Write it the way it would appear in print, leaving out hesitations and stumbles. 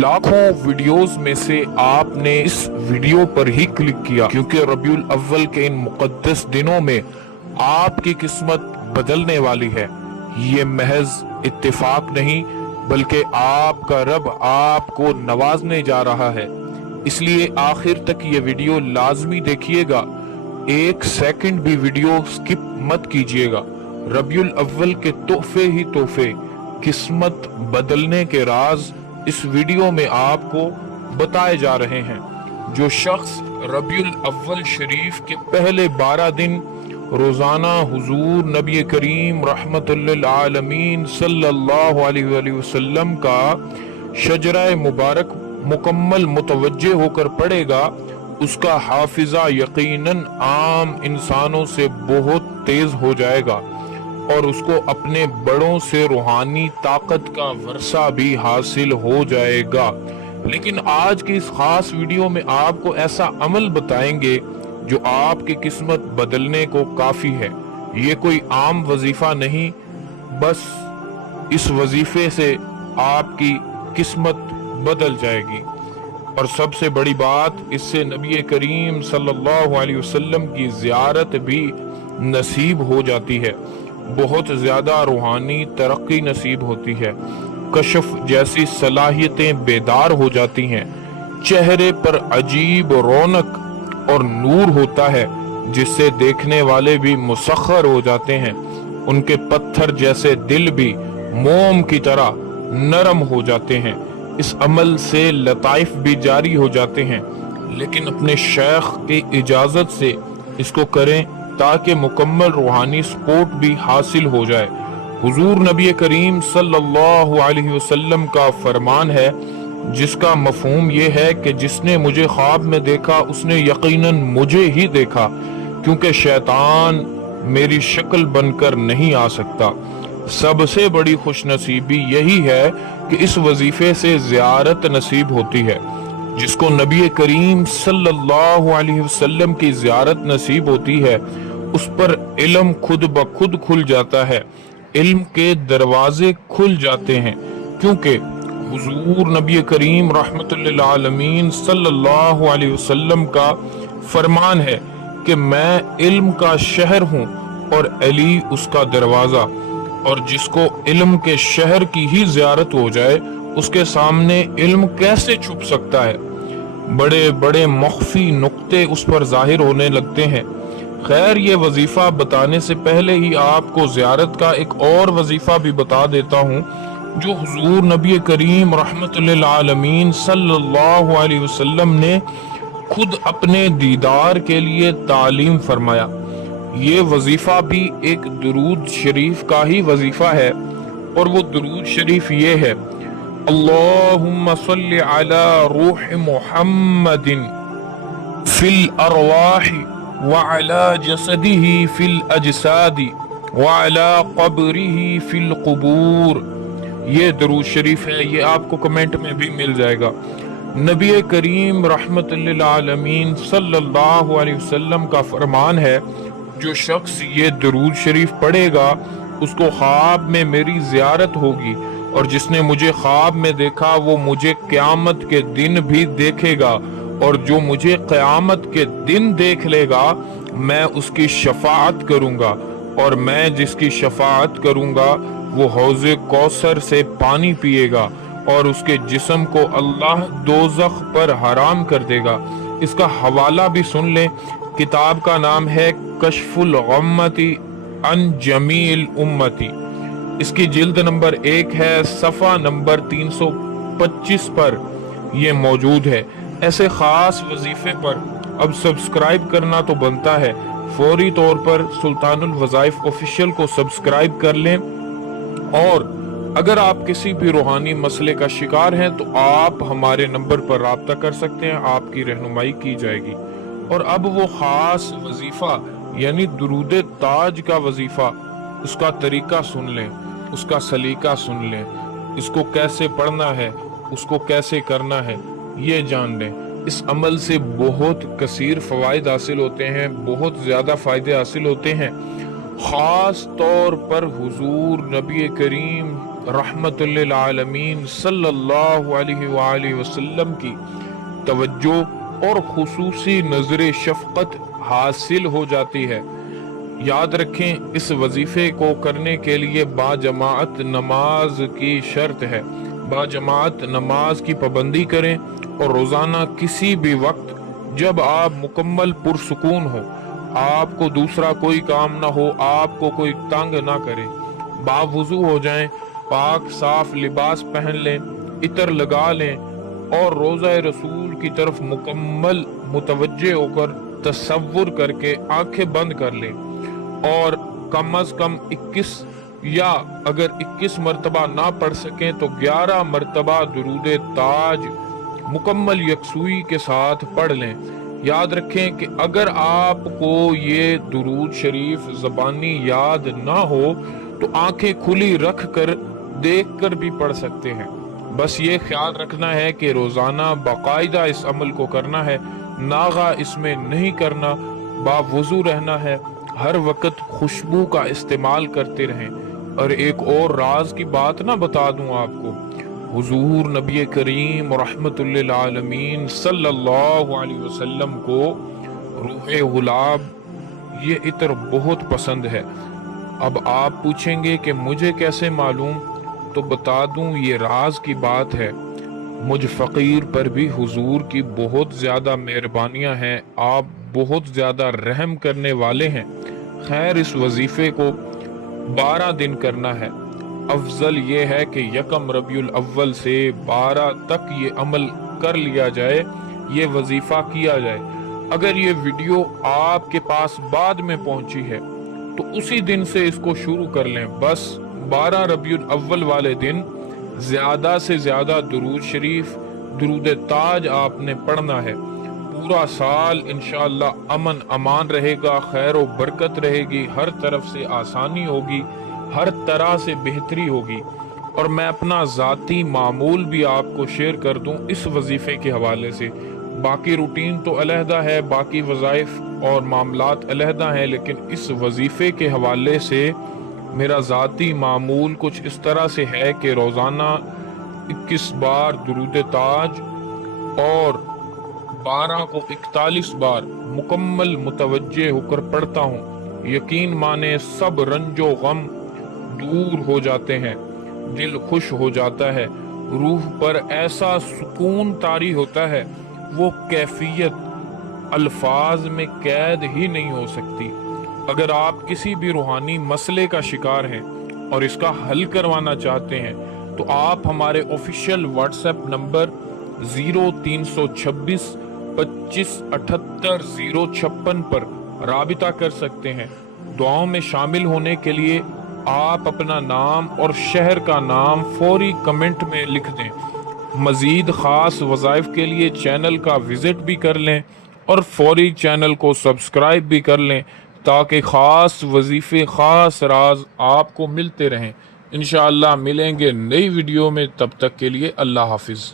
लाखों वीडियोस में से आपने इस वीडियो पर ही क्लिक किया क्योंकि रबीउल अव्वल के इन मुकद्दस दिनों में आपकी किस्मत बदलने वाली है। ये महज इत्तेफाक नहीं बल्कि आपका रब आपको नवाजने जा रहा है, इसलिए आखिर तक ये वीडियो लाजमी देखिएगा। एक सेकंड भी वीडियो स्किप मत कीजिएगा। रबीउल अव्वल के तोहफे ही तोहफे, किस्मत बदलने के राज इस वीडियो में आपको बताए जा रहे हैं। जो शख्स रबीउल अव्वल शरीफ के पहले 12 दिन रोजाना हुजूर नबी करीम रहमतुल्लिल आलमीन सल्लल्लाहु अलैहि वसल्लम का शजरा मुबारक मुकम्मल मुतवज्जे होकर पढ़ेगा, उसका हाफिजा यकीनन आम इंसानों से बहुत तेज हो जाएगा और उसको अपने बड़ों से रूहानी ताकत का वर्षा भी हासिल हो जाएगा। लेकिन आज की इस खास वीडियो में आपको ऐसा अमल बताएंगे जो आपकी किस्मत बदलने को काफी है। ये कोई आम वजीफा नहीं, बस इस वजीफे से आपकी किस्मत बदल जाएगी। और सबसे बड़ी बात, इससे नबी करीम सल्लल्लाहु अलैहि वसल्लम की जियारत भी नसीब हो जाती है। बहुत ज्यादा रूहानी तरक्की नसीब होती है। कशफ जैसी सलाहियतें बेदार हो जाती हैं। चेहरे पर अजीब रौनक और नूर होता है जिससे देखने वाले भी मुसख्खर हो जाते हैं। उनके पत्थर जैसे दिल भी मोम की तरह नरम हो जाते हैं। इस अमल से लताइफ भी जारी हो जाते हैं, लेकिन अपने शेख की इजाजत से इसको करें ताकि मुकम्मल रूहानी सपोर्ट भी हासिल हो जाए। हुजूर नबी करीम सल्लल्लाहु अलैहि वसल्लम का फरमान है, जिसका मफहूम ये है कि जिसने मुझे ख्वाब में देखा उसने यकीनन मुझे ही देखा, क्योंकि शैतान मेरी शक्ल बनकर नहीं आ सकता। सबसे बड़ी खुशनसीबी यही है कि इस वजीफे से ज़ियारत नसीब होती है। जिसको नबी करीम सल्लल्लाहु अलैहि वसल्लम की ज़ियारत नसीब होती है, उस पर इल्म खुद ब खुद खुल जाता है। इल्म के दरवाजे खुल जाते हैं, क्योंकि हुजूर नबी करीम रहमतुल्लिल आलमीन सल्लल्लाहु अलैहि वसल्लम का फरमान है कि मैं इल्म का शहर हूँ और अली उसका दरवाजा। और जिसको इल्म के शहर की ही ज़ियारत हो जाए, उसके सामने इल्म कैसे छुप सकता है। बड़े बड़े मख्फी नुक्ते उस पर जाहिर होने लगते हैं। खैर, ये वजीफा बताने से पहले ही आपको ज़ियारत का एक और वजीफा भी बता देता हूँ, जो हुजूर नबी करीम रहमतुल्लिल आलमीन सल्लल्लाहु अलैहि वसल्लम ने खुद अपने दीदार के लिए तालीम फरमाया। ये वजीफा भी एक दुरूद शरीफ का ही वजीफा है, और वो दुरूद शरीफ ये है, अल्लाहुम्मा सल्लि अला रूह मुहम्मदिन फिल अरवाहि व अला जसदिही फिल अजसादी व अला क़ब्रिही फिल क़ुबूर। ये दुरूद शरीफ है, ये आपको कमेंट में भी मिल जाएगा। नबी करीम रहमतुल्लिल आलमीन सल्लल्लाहु अलैहि वसल्लम का फरमान है, जो शख्स ये दुरूद शरीफ पढ़ेगा उसको ख्वाब में मेरी ज़ियारत होगी, और जिसने मुझे ख्वाब में देखा वो मुझे क़यामत के दिन भी देखेगा, और जो मुझे क़यामत के दिन देख लेगा मैं उसकी शफाअत करूंगा, और मैं जिसकी शफाअत करूंगा वो हौज़े कौसर से पानी पिएगा, और उसके जिस्म को अल्लाह दोज़ख पर हराम कर देगा। इसका हवाला भी सुन लें। किताब का नाम है कश्फुल गम्मती अन जमील उम्मती। इसकी जिल्द नंबर 1 है, सफ़ा नंबर 325 पर ये मौजूद है। ऐसे ख़ास वजीफे पर अब सब्सक्राइब करना तो बनता है। फौरी तौर पर सुल्तानुल वज़ाइफ ऑफिशियल को सब्सक्राइब कर लें, और अगर आप किसी भी रूहानी मसले का शिकार हैं तो आप हमारे नंबर पर राब्ता कर सकते हैं, आपकी रहनुमाई की जाएगी। और अब वो ख़ास वजीफा यानी दुरूद ताज का वजीफा, उसका तरीका सुन लें, उसका सलीका सुन लें, इसको कैसे पढ़ना है, उसको कैसे करना है, ये जान लें। इस अमल से बहुत कसीर फ़वाइद हासिल होते हैं, बहुत ज़्यादा फ़ायदे हासिल होते हैं। खास तौर पर हुजूर नबी करीम रहमतुल लिल आलमीन सल्लल्लाहु अलैहि वसल्लम की तवज्जो और खुसूसी नजर शफकत हासिल हो जाती है। याद रखें, इस वजीफे को करने के लिए बाजमात नमाज की शर्त है। बाजमात नमाज की पाबंदी करें और रोजाना किसी भी वक्त जब आप मुकम्मल पुरसुकून हो, आपको दूसरा कोई काम ना हो, आपको कोई तंग ना करे, बावुजू हो जाएं, पाक साफ लिबास पहन लें, इतर लगा लें और रोज़ा रसूल की तरफ मुकम्मल मुतवज्जे होकर तसव्वुर करके आंखें बंद कर लें और कम अज कम 21 या अगर 21 मरतबा ना पढ़ सकें तो 11 मरतबा दुरूद ताज मुकम्मल यकसुई के साथ पढ़ लें। याद रखें कि अगर आपको ये दुरूद शरीफ ज़बानी याद ना हो तो आंखें खुली रख कर देख कर भी पढ़ सकते हैं। बस ये ख्याल रखना है कि रोज़ाना बाकायदा इस अमल को करना है, नागा इसमें नहीं करना, बावुज़ू रहना है, हर वक्त खुशबू का इस्तेमाल करते रहें। और एक और राज की बात ना बता दूं आपको, हुजूर नबी करीम रहमतुल लिल आलमीन सल्लल्लाहु अलैहि वसल्लम को रूहे गुलाब ये इत्र बहुत पसंद है। अब आप पूछेंगे कि मुझे कैसे मालूम, तो बता दूं ये राज की बात है। मुझ फकीर पर भी हुजूर की बहुत ज्यादा मेहरबानियां हैं, आप बहुत ज्यादा रहम करने वाले हैं। खैर, इस वजीफे को 12 दिन करना है। अफजल ये है कि यकम रबीउल अव्वल से 12 तक ये अमल कर लिया जाए, ये वजीफा किया जाए। अगर ये वीडियो आपके पास बाद में पहुंची है तो उसी दिन से इसको शुरू कर लें। बस 12 रबीउल अव्वल वाले दिन ज्यादा से ज्यादा दुरूद शरीफ, दुरूद ताज आपने पढ़ना है। पूरा साल इंशाअल्लाह अमन अमान रहेगा, खैर व बरकत रहेगी, हर तरफ से आसानी होगी, हर तरह से बेहतरी होगी। और मैं अपना ज़ाती मामूल भी आपको शेयर कर दूं इस वजीफे के हवाले से। बाकी रूटीन तो अलहदा है, बाकी वज़ाइफ और मामलात अलहदा हैं, लेकिन इस वजीफे के हवाले से मेरा ज़ाती मामूल कुछ इस तरह से है कि रोज़ाना 21 बार दुरूद ताज और 12 को 41 बार मुकम्मल मुतवज्जे होकर पढ़ता हूँ। यकीन माने सब रंजो गम दूर हो जाते हैं, दिल खुश हो जाता है, रूह पर ऐसा सुकून तारी होता है, वो कैफियत अल्फाज में कैद ही नहीं हो सकती। अगर आप किसी भी रूहानी मसले का शिकार हैं और इसका हल करवाना चाहते हैं तो आप हमारे ऑफिशियल व्हाट्सएप नंबर 0326 25 78 056 पर राबिता कर सकते हैं। दुआओं में शामिल होने के लिए आप अपना नाम और शहर का नाम फौरी कमेंट में लिख दें। मजीद ख़ास वज़ाइफ के लिए चैनल का विज़िट भी कर लें और फौरी चैनल को सब्सक्राइब भी कर लें ताकि ख़ास वजीफ़े, ख़ास राज आपको मिलते रहें। इंशाअल्लाह मिलेंगे नई वीडियो में, तब तक के लिए अल्लाह हाफिज़।